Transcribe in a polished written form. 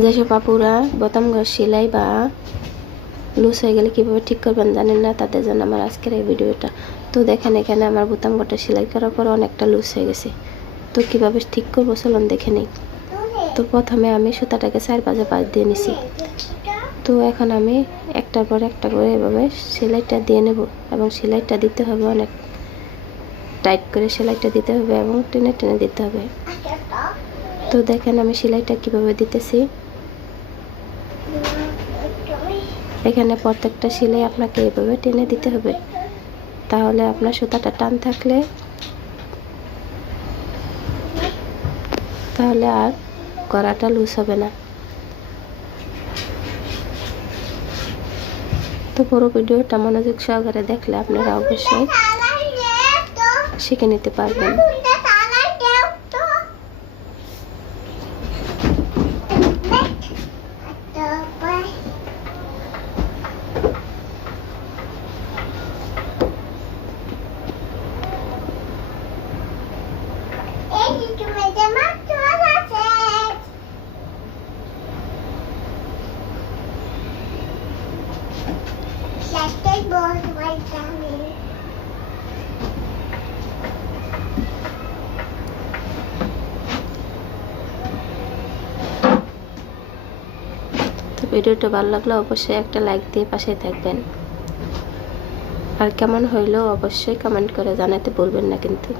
যেসব আপুরা বোতাম ঘর সেলাই বা লুজ হয়ে গেলে কীভাবে ঠিক করবেন জানেন না, তাদের জন্য আমার আজকের এই ভিডিওটা। তো দেখেন এখানে আমার বোতাম ঘরটা সেলাই করার পর অনেকটা লুজ হয়ে গেছে। তো কীভাবে ঠিক করবো চলুন দেখে নিই। তো প্রথমে আমি সুতাটাকে 4 ভাঁজে ভাঁজ দিয়ে নিছি। তো এখন আমি একটার পর একটা করে এভাবে সেলাইটা দিয়ে নেব, এবং সেলাইটা দিতে হবে অনেক টাইট করে সেলাইটা দিতে হবে এবং টেনে টেনে দিতে হবে। তো দেখেন আমি সেলাইটা কিভাবে দিতেছি। এখানে প্রত্যেকটা সেলাই আপনাকে এভাবে টেনে দিতে হবে, তাহলে আপনার সুতাটা টান থাকলে তাহলে আর গলাটা লুজ হবে না। তো পুরো ভিডিওটা মনোযোগ সহকারে দেখলে আপনারা অবশ্যই শিখে নিতে পারবেন। তো ভিডিওটা ভালো লাগলে অবশ্যই একটা লাইক দিয়ে পাশে থাকবেন, আর কেমন হইলো অবশ্যই কমেন্ট করে জানাতে ভুলবেন না কিন্তু।